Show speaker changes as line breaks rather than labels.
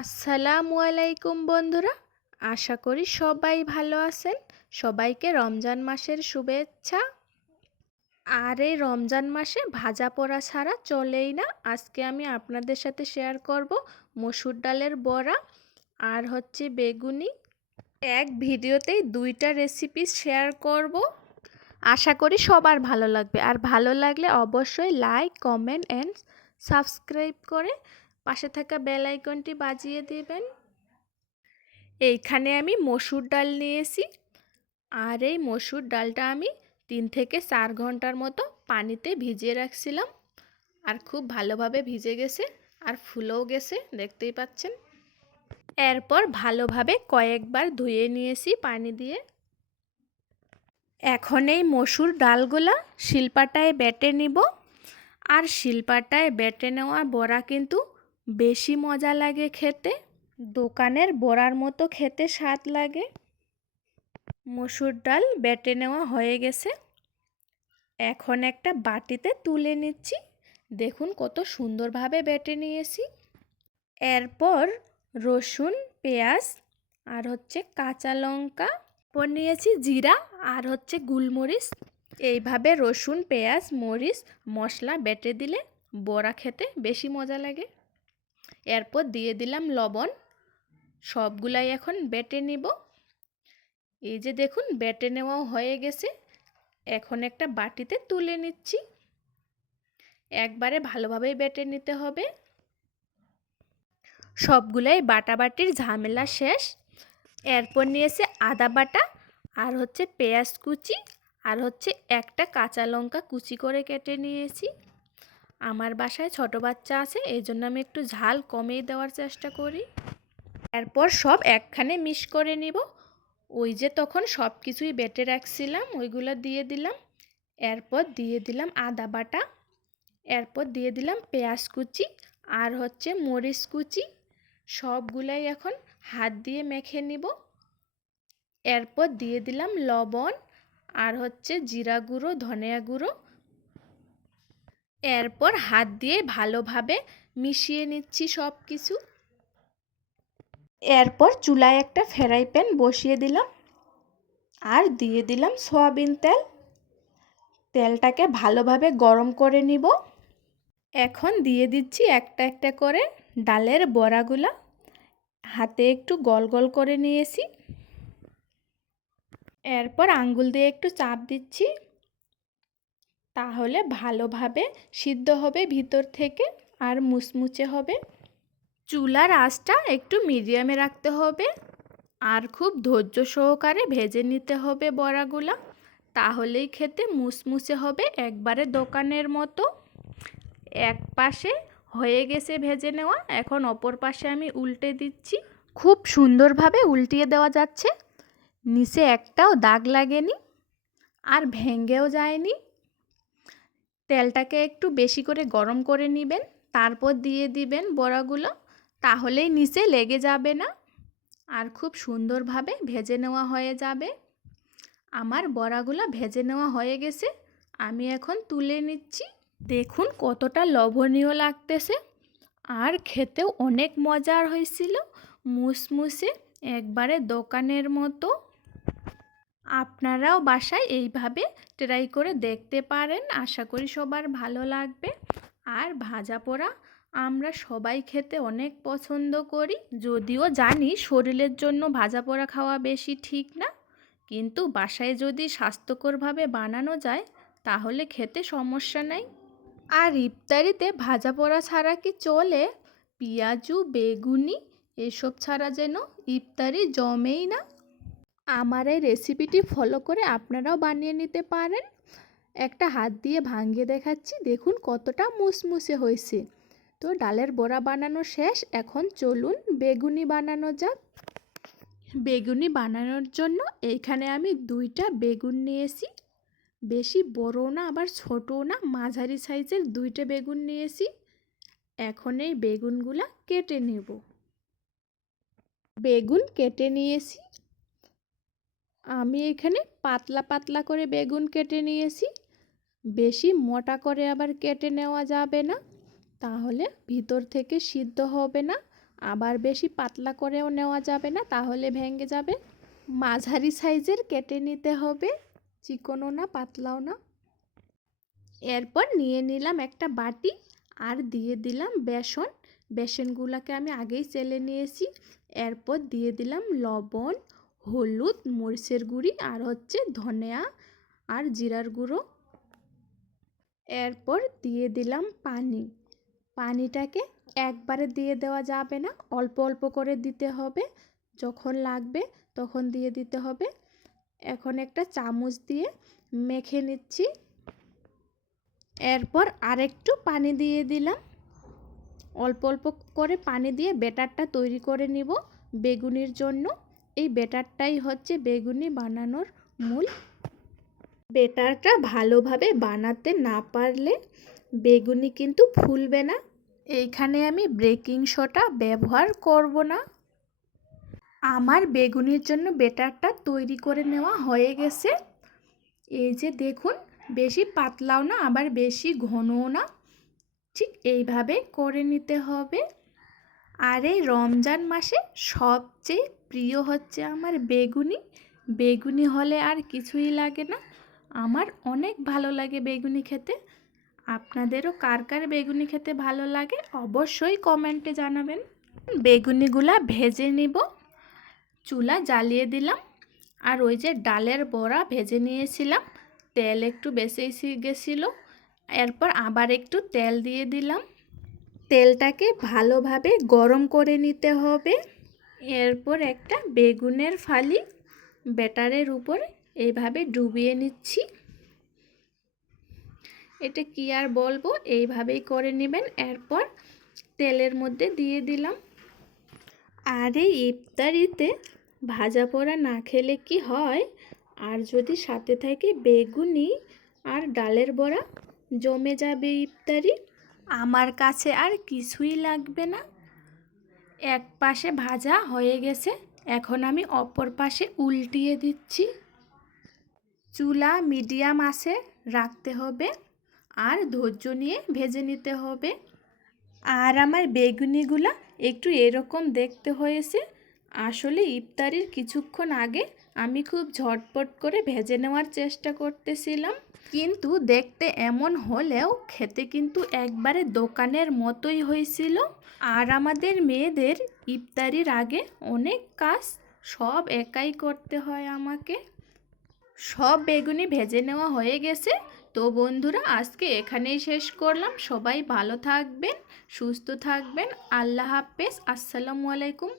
আসসালামু আলাইকুম বন্ধুরা। আশা করি সবাই ভালো আছেন। সবাইকে রমজান মাসের শুভেচ্ছা। আর এই রমজান মাসে ভাজা পোড়া ছাড়া চলেই না। আজকে আমি আপনাদের সাথে শেয়ার করব মসুর ডালের বড়া আর হচ্ছে বেগুনি। এক ভিডিওতেই দুইটা রেসিপি শেয়ার করব। আশা করি সবার ভালো লাগবে। আর ভালো লাগলে অবশ্যই লাইক কমেন্ট অ্যান্ড সাবস্ক্রাইব করে পাশে থাকা বেল আইকনটি বাজিয়ে দেবেন। এইখানে আমি মসুর ডাল নিয়েছি। আর এই মসুর ডালটা আমি তিন থেকে চার ঘণ্টার মতো পানিতে ভিজিয়ে রাখছিলাম। আর খুব ভালোভাবে ভিজে গেছে আর ফুলেও গেছে, দেখতেই পাচ্ছেন। এরপর ভালোভাবে কয়েকবার ধুয়ে নিয়েছি পানি দিয়ে। এখন এই মসুর ডালগুলা শিলপাটায় বেটে নিব। আর শিলপাটায় বেটে নেওয়া বড়া কিন্তু বেশি মজা লাগে খেতে? দোকানের বড়ার মতো খেতে স্বাদ লাগে? মসুর ডাল বেটে নেওয়া হয়ে গেছে। এখন একটা বাটিতে তুলে নিচ্ছি। দেখুন কত সুন্দরভাবে বেটে নিয়েছি। এরপর রসুন, পেঁয়াজ আর হচ্ছে কাঁচা লঙ্কা পর নিয়েছি জিরা আর হচ্ছে গুলমরিচ। এইভাবে রসুন, পেঁয়াজ, মরিচ, মশলা বেটে দিলে বড়া খেতে বেশি মজা লাগে। এরপর দিয়ে দিলাম লবণ। সবগুলাই এখন বেটে নিব। এই যে দেখুন, বেটে নেওয়াও হয়ে গেছে। এখন একটা বাটিতে তুলে নিচ্ছি। একবারে ভালোভাবেই বেটে নিতে হবে। সবগুলাই বাটাবাটির ঝামেলা শেষ। এরপর নিয়েছে আদা বাটা, আর হচ্ছে পেঁয়াজ কুচি, আর হচ্ছে একটা কাঁচা লঙ্কা কুচি করে কেটে নিয়েছি। আমার বাসায় ছোট বাচ্চা আছে এই জন্য আমি একটু ঝাল কমিয়ে দেওয়ার চেষ্টা করি। এরপর সব একখানে মিশ করে নিব। ওই যে তখন সব কিছুই বেটে রাখছিলাম, ওইগুলো দিয়ে দিলাম। এরপর দিয়ে দিলাম আদা বাটা। এরপর দিয়ে দিলাম পেঁয়াজ কুচি আর হচ্ছে মরিচ কুচি। সবগুলাই এখন হাত দিয়ে মেখে নিব। এরপর দিয়ে দিলাম লবণ আর হচ্ছে জিরা গুঁড়ো, ধনিয়া গুঁড়ো। এরপর হাত দিয়ে ভালোভাবে মিশিয়ে নিচ্ছি সব কিছু এরপর চুলায় একটা ফ্রাই প্যান বসিয়ে দিলাম আর দিয়ে দিলাম সয়াবিন তেল। তেলটাকে ভালোভাবে গরম করে নিব। এখন দিয়ে দিচ্ছি একটা একটা করে ডালের বড়াগুলা। হাতে একটু গল গল করে নিয়েছি। এরপর আঙ্গুল দিয়ে একটু চাপ দিচ্ছি। তাহলে ভালোভাবে সিদ্ধ হবে ভিতর থেকে আর মুচমুচে হবে। চুলার আঁচটা একটু মিডিয়ামে রাখতে হবে আর খুব ধৈর্য সহকারে ভেজে নিতে হবে বড়াগুলা। তাহলেই খেতে মুসমুসে হবে একবারে দোকানের মতো। এক পাশে হয়ে গেছে ভেজে নেওয়া, এখন অপর পাশে আমি উল্টে দিচ্ছি। খুব সুন্দরভাবে উল্টিয়ে দেওয়া যাচ্ছে। নিচে একটাও দাগ লাগেনি আর ভেঙ্গেও যায়নি। তেলটাকে একটু বেশি করে গরম করে নেবেন, তারপর দিয়ে দিবেন বড়াগুলো, তাহলেই নিচে লেগে যাবে না। আর খুব সুন্দরভাবে ভেজে নেওয়া হয়ে যাবে। আমার বড়াগুলো ভেজে নেওয়া হয়ে গেছে, আমি এখন তুলে নিচ্ছি। দেখুন কতটা লবণীয় লাগতেছে। আর খেতেও অনেক মজার হয়েছিল, মুসমুসে, একবারে দোকানের মতো। আপনারাও বাসায় এইভাবে ট্রাই করে দেখতে পারেন। আশা করি সবার ভালো লাগবে। আর ভাজা পোড়া আমরা সবাই খেতে অনেক পছন্দ করি। যদিও জানি শরীরের জন্য ভাজা পোড়া খাওয়া বেশি ঠিক না। কিন্তু বাসায় যদি স্বাস্থ্যকরভাবে বানানো যায়, তাহলে খেতে সমস্যা নেই। আর ইফতারিতে ভাজা পোড়া ছাড়া কি চলে? পেঁয়াজু, বেগুনি, এসব ছাড়া যেন ইফতারি জমেই না। আমার এই রেসিপিটি ফলো করে আপনারাও বানিয়ে নিতে পারেন। একটা হাত দিয়ে ভাঙিয়ে দেখাচ্ছি। দেখুন কতটা মুসমুসে হয়েছে। তো ডালের বড়া বানানো শেষ। এখন চলুন বেগুনি বানানো যাক। বেগুনি বানানোর জন্য এইখানে আমি দুইটা বেগুন নিয়েছি। বেশি বড়ও না, আবার ছোটও না। মাঝারি সাইজের দুইটা বেগুন নিয়েছি। এখন এই বেগুনগুলা কেটে নেব। বেগুন কেটে নিয়েছি। আমি এখানে পাতলা পাতলা করে বেগুন কেটে নিয়েছি। বেশি মোটা করে আবার কেটে নেওয়া যাবে না। তাহলে ভিতর থেকে সিদ্ধ হবে না। আবার বেশি পাতলা করেও নেওয়া যাবে না, তাহলে ভেঙে যাবে। মাঝারি সাইজের কেটে নিতে হবে, চিকনও না, পাতলাও না। এরপর নিয়ে নিলাম একটা বাটি আর দিয়ে দিলাম বেসন। বেসনগুলোকে আমি আগেই চেলে নিয়েছি। এরপর দিয়ে দিলাম লবণ হলুদ, মরিচের গুঁড়ি আর হচ্ছে ধনিয়া আর জিরার গুঁড়ো। এরপর দিয়ে দিলাম পানি। পানিটাকে একবারে দিয়ে দেওয়া যাবে না, অল্প অল্প করে দিতে হবে। যখন লাগবে তখন দিয়ে দিতে হবে। এখন একটা চামচ দিয়ে মেখে নিচ্ছি। এরপর আরেকটু পানি দিয়ে দিলাম। অল্প অল্প করে পানি দিয়ে বেটারটা তৈরি করে নিব বেগুনির জন্য। এই বেটারটাই হচ্ছে বেগুনি বানানোর মূল। বেটারটা ভালোভাবে বানাতে না পারলে বেগুনি কিন্তু ফুলবে না। এইখানে আমি ব্রেকিং সোডা ব্যবহার করব না। আমার বেগুনির জন্য বেটারটা তৈরি করে নেওয়া হয়ে গেছে। এই যে দেখুন, বেশি পাতলাও না, আবার বেশি ঘনও না। ঠিক এইভাবে করে নিতে হবে। আর এই রমজান মাসে সবচেয়ে প্রিয় হচ্ছে আমার বেগুনি। বেগুনি হলে আর কিছুই লাগে না। আমার অনেক ভালো লাগে বেগুনি খেতে। আপনাদেরও কার কার বেগুনি খেতে ভালো লাগে অবশ্যই কমেন্টে জানাবেন। বেগুনিগুলা ভেজে নিব। চুলা জ্বালিয়ে দিলাম। আর ওই যে ডালের বড়া ভেজে নিয়েছিলাম। তেল একটু বেশি গেছিল। এরপর আবার একটু তেল দিয়ে দিলাম। তেলটাকে ভালোভাবে গরম করে নিতে হবে। এরপর একটা বেগুনের ফালি ব্যাটারের উপরে এইভাবে ডুবিয়ে নিচ্ছি। এটা কি আর বলব? এইভাবেই করে নেবেন। এরপর তেলের মধ্যে দিয়ে দিলাম। আর এই ইফতারিতে ভাজা পোড়া না খেলে কি হয়? আর যদি সাথে থাকে বেগুনি আর ডালের বড়া, জমে যাবে ইফতারি। আমার কাছে আর কিছুই লাগবে না। এক পাশে ভাজা হয়ে গেছে। এখন আমি অপর পাশে উল্টিয়ে দিচ্ছি। চুলা মিডিয়াম আছে, রাখতে হবে। আর ধৈর্য নিয়ে ভেজে নিতে হবে। আর আমার বেগুনিগুলা একটু এরকম দেখতে হয়েছে। আসলে ইফতারির কিছুক্ষণ আগে আমি খুব ঝটপট করে ভেজে নেওয়ার চেষ্টা করতেছিলাম। কিন্তু দেখতে এমন হলেও খেতে কিন্তু একবারে দোকানের মতোই হয়েছিল। আর আমাদের মেয়েদের ইফতারির আগে অনেক কাজ সব একাই করতে হয় আমাকে। সব বেগুনি ভেজে নেওয়া হয়ে গেছে। তো বন্ধুরা, আজকে এখানেই শেষ করলাম। সবাই ভালো থাকবেন, সুস্থ থাকবেন। আল্লাহ হাফেজ। আসসালামু আলাইকুম।